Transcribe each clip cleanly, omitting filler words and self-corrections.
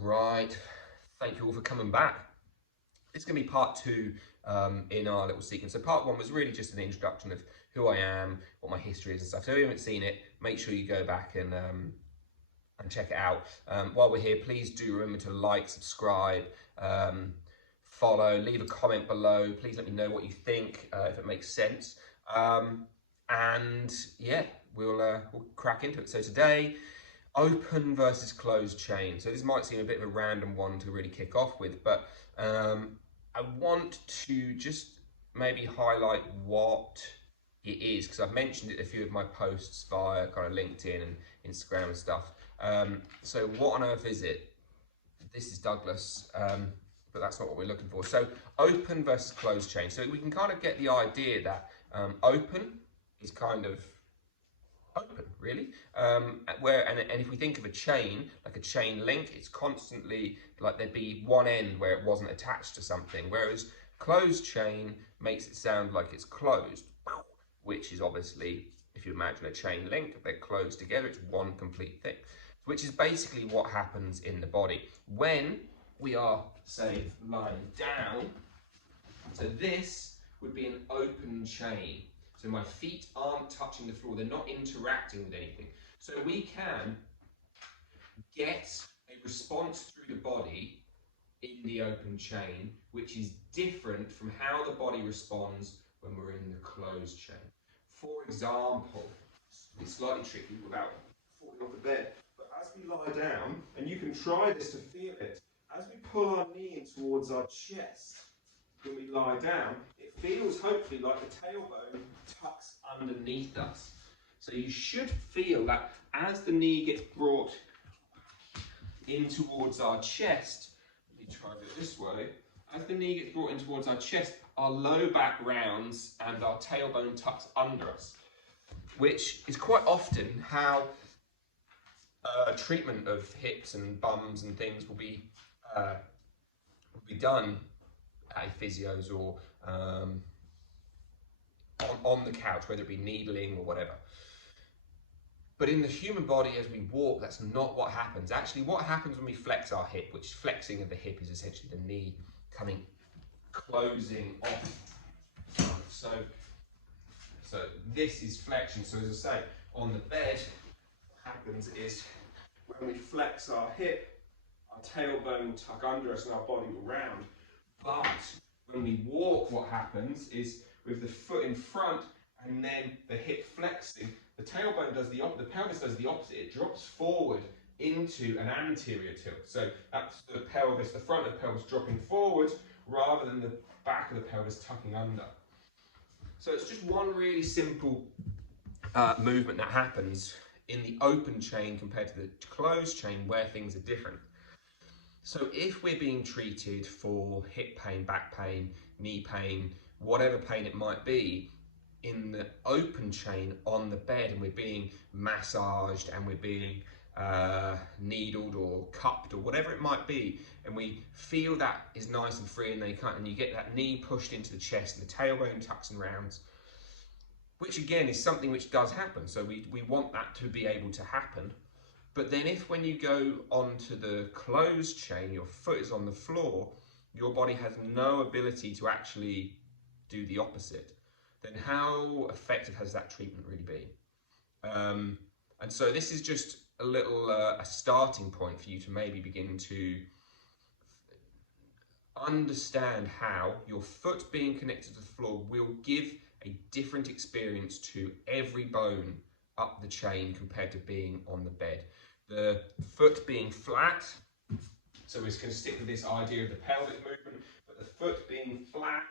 Right, thank you all for coming back. It's going to be part two in our little sequence. So part one was really just an introduction of who I am, what my history is and stuff. So if you haven't seen it, make sure you go back and check it out. While we're here, please do remember to like, subscribe, follow, leave a comment below. Please let me know what you think, if it makes sense. And yeah, we'll crack into it. So today, open versus closed chain. So this might seem a bit of a random one to really kick off with, but I want to just maybe highlight what it is, because I've mentioned it in a few of my posts via kind of LinkedIn and Instagram and stuff. So what on earth is it? This is Douglas, but that's not what we're looking for. So open versus closed chain. So we can kind of get the idea that open is kind of open, really. And if we think of a chain, like a chain link, it's constantly like there'd be one end where it wasn't attached to something, whereas closed chain makes it sound like it's closed, which is obviously, if you imagine a chain link, they're closed together, it's one complete thing, which is basically what happens in the body when we are, say, lying down. So this would be an open chain. So my feet aren't touching the floor, they're not interacting with anything. So we can get a response through the body in the open chain, which is different from how the body responds when we're in the closed chain. For example, it's slightly tricky without falling off the bed, but as we lie down, and you can try this to feel it, as we pull our knee in towards our chest, when we lie down, it feels hopefully like the tailbone tucks underneath us. So you should feel that as the knee gets brought in towards our chest, let me try it this way, as the knee gets brought in towards our chest, our low back rounds and our tailbone tucks under us, which is quite often how treatment of hips and bums and things will be done at physios or on the couch, whether it be needling or whatever. But in the human body, as we walk, that's not what happens. Actually, what happens when we flex our hip, which flexing of the hip is essentially the knee closing off. So this is flexion. So as I say, on the bed, what happens is when we flex our hip, our tailbone will tuck under us and our body will round. But when we walk, what happens is with the foot in front and then the hip flexing, the tailbone does the opposite, the pelvis does the opposite. It drops forward into an anterior tilt. So that's the pelvis, the front of the pelvis dropping forward rather than the back of the pelvis tucking under. So it's just one really simple movement that happens in the open chain compared to the closed chain where things are different. So if we're being treated for hip pain, back pain, knee pain, whatever pain it might be, in the open chain on the bed, and we're being massaged and we're being needled or cupped or whatever it might be, and we feel that is nice and free, and you get that knee pushed into the chest and the tailbone tucks and rounds, which again is something which does happen. So we want that to be able to happen. But then when you go onto the closed chain, your foot is on the floor, your body has no ability to actually do the opposite. Then how effective has that treatment really been? And so this is just a little a starting point for you to maybe begin to understand how your foot being connected to the floor will give a different experience to every bone up the chain compared to being on the bed. The foot being flat, so we're just going to stick with this idea of the pelvic movement, but the foot being flat,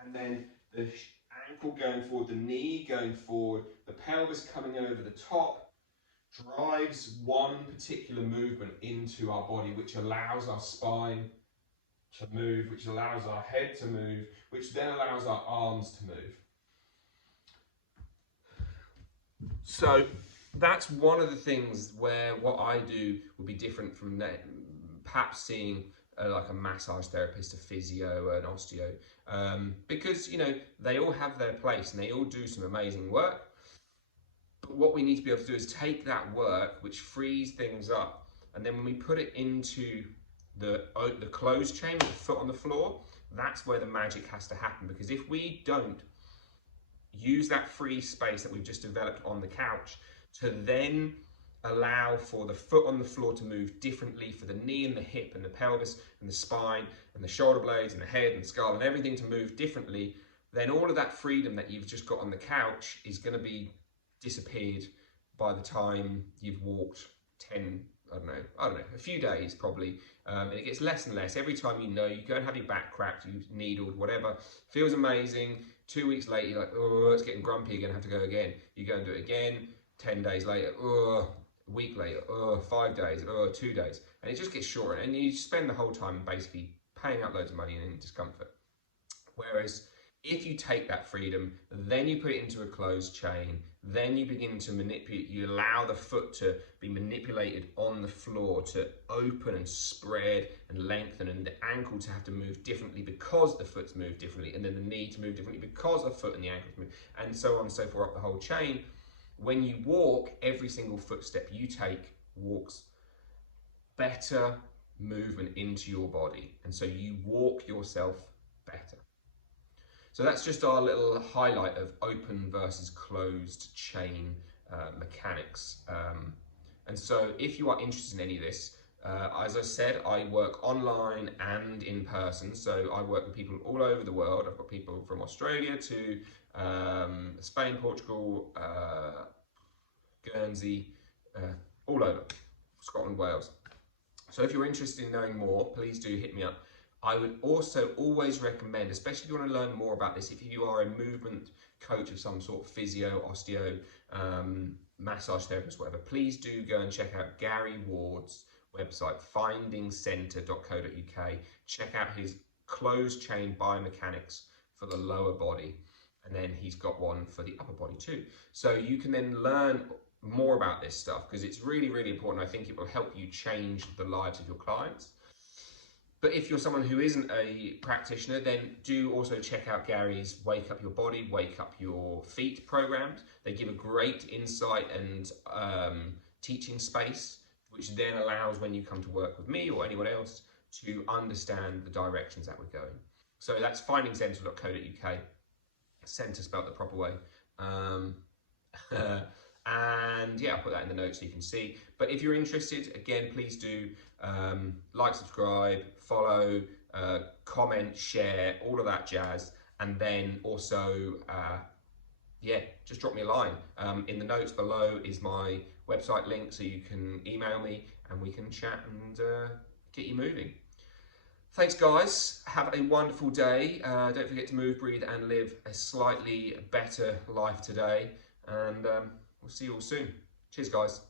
and then the ankle going forward, the knee going forward, the pelvis coming over the top, drives one particular movement into our body, which allows our spine to move, which allows our head to move, which then allows our arms to move. So that's one of the things where what I do will be different from that, perhaps seeing like a massage therapist, a physio, an osteo, because they all have their place and they all do some amazing work. But what we need to be able to do is take that work, which frees things up, and then when we put it into the closed chain with the foot on the floor, that's where the magic has to happen. Because if we don't use that free space that we've just developed on the couch to then allow for the foot on the floor to move differently, for the knee and the hip and the pelvis and the spine and the shoulder blades and the head and the skull and everything to move differently, then all of that freedom that you've just got on the couch is going to be disappeared by the time you've walked 10, I don't know, a few days probably. And it gets less and less. Every time you go and have your back cracked, you needled, whatever, feels amazing. 2 weeks later, you're like, oh, it's getting grumpy again, I have to go again. You go and do it again, 10 days later, oh, a week later, oh, 5 days, oh, 2 days. And it just gets shorter. And you spend the whole time basically paying out loads of money and in discomfort. Whereas if you take that freedom, then you put it into a closed chain, then you begin to manipulate, you allow the foot to be manipulated on the floor to open and spread and lengthen, and the ankle to have to move differently because the foot's moved differently, and then the knee to move differently because the foot and the ankles move, and so on and so forth up the whole chain. When you walk, every single footstep you take walks better movement into your body, and so you walk yourself better. So that's just our little highlight of open versus closed chain mechanics. And so if you are interested in any of this, as I said, I work online and in person. So I work with people all over the world. I've got people from Australia to Spain, Portugal, Guernsey, all over, Scotland, Wales. So if you're interested in knowing more, please do hit me up. I would also always recommend, especially if you want to learn more about this, if you are a movement coach of some sort, physio, osteo, massage therapist, whatever, please do go and check out Gary Ward's website, findingcentre.co.uk. Check out his closed chain biomechanics for the lower body, and then he's got one for the upper body too. So you can then learn more about this stuff, because it's really, really important. I think it will help you change the lives of your clients. But if you're someone who isn't a practitioner, then do also check out Gary's Wake Up Your Body, Wake Up Your Feet programs. They give a great insight and teaching space, which then allows when you come to work with me or anyone else to understand the directions that we're going. So that's findingcentre.co.uk, centre spelled the proper way. And yeah, I'll put that in the notes so you can see. But if you're interested, again, please do like, subscribe, follow, comment, share, all of that jazz. And then also, yeah, just drop me a line. In the notes below is my website link, so you can email me and we can chat and get you moving. Thanks, guys. Have a wonderful day. Don't forget to move, breathe, and live a slightly better life today. And we'll see you all soon. Cheers, guys.